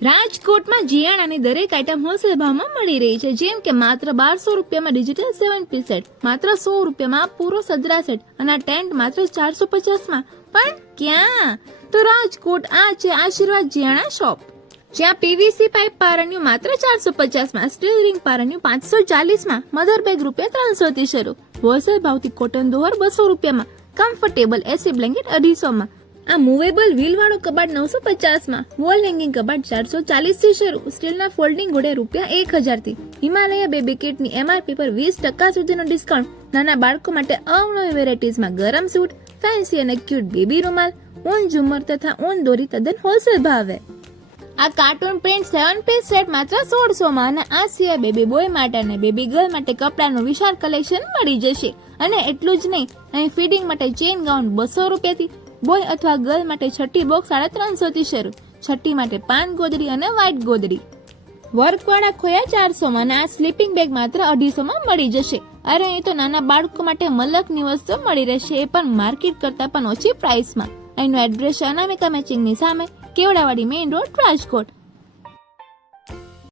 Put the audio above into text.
રાજકોટમાં જીયાણાની દરેક item wholesale ભાવમાં મળી રહી છે, જેમ કે માત્ર 1200 રૂપિયામાં ડિજિટલ 7 પીસ સેટ, માત્ર 100 રૂપિયામાં પૂરો સદરા સેટ અને આ ટેન્ટ માત્ર 450માં. પણ ક્યાં? તો રાજકોટ આ છે આશીર્વાદ જીયાણા શોપ, જ્યાં પીવીસી પાઇપ પારણ્યું માત્ર 450માં, સ્ટીલ રિંગ પારણ્યું 540માં, મધર બેગ ₹300 થી શરૂ. હોલસેલ ભાવથી કોટન દોહર 200 રૂપિયામાં, કમ્ફર્ટેબલ એસી બ્લેન્કેટ 250માં. આ મૂવેબલ વ્હીલ વાળો કબાટ 950માં, વોલ હેંગિંગ કબાટ 440 થી શરૂ, સ્ટીલના ફોલ્ડિંગ ઘોડે ₹1000 થી. હિમાલયા બેબી કિટની એમઆરપી પર 20% સુધીનો ડિસ્કાઉન્ટ. નાના બાળકો માટે અવનવી વેરાયટીઝમાં ગરમ સૂટ, ફેન્સી અને ક્યુટ બેબી રૂમાલ, ઊન ઝુમર તથા ઊન દોરી તદ્દન હોલસેલ ભાવે. આ કાર્ટૂન પ્રિન્ટ 7 પીસ સેટ માત્ર 1600માં અને આ સિવાય બેબી બોય માટે અને બેબી ગર્લ માટે કપડાનું વિશાળ કલેક્શન મળી જશે. અને એટલું જ નહીં, અહીં ફીડિંગ માટે ચેઇન ગાઉન 200 રૂપિયાથી, બોય અથવા ગર્લ માટે છઠ્ઠી બોક્સ 350 થી શરૂ, છઠ્ઠી માટે પાન ગોદડી અને વ્હાઇટ ગોદડી. વર્કવાળા ખોયા 400માં અને આ સ્લીપિંગ બેગ માત્ર 250માં મળી જશે. અરે અહીં તો નાના બાળકો માટે મલકની વસ્તુ મળી રહેશે, એ પણ માર્કેટ કરતા પણ ઓછી પ્રાઇસમાં. અહીંનું એડ્રેસ અનામિકા મેચિંગની સામે, કેવડાવાડી મેઇન રોડ, રાજકોટ.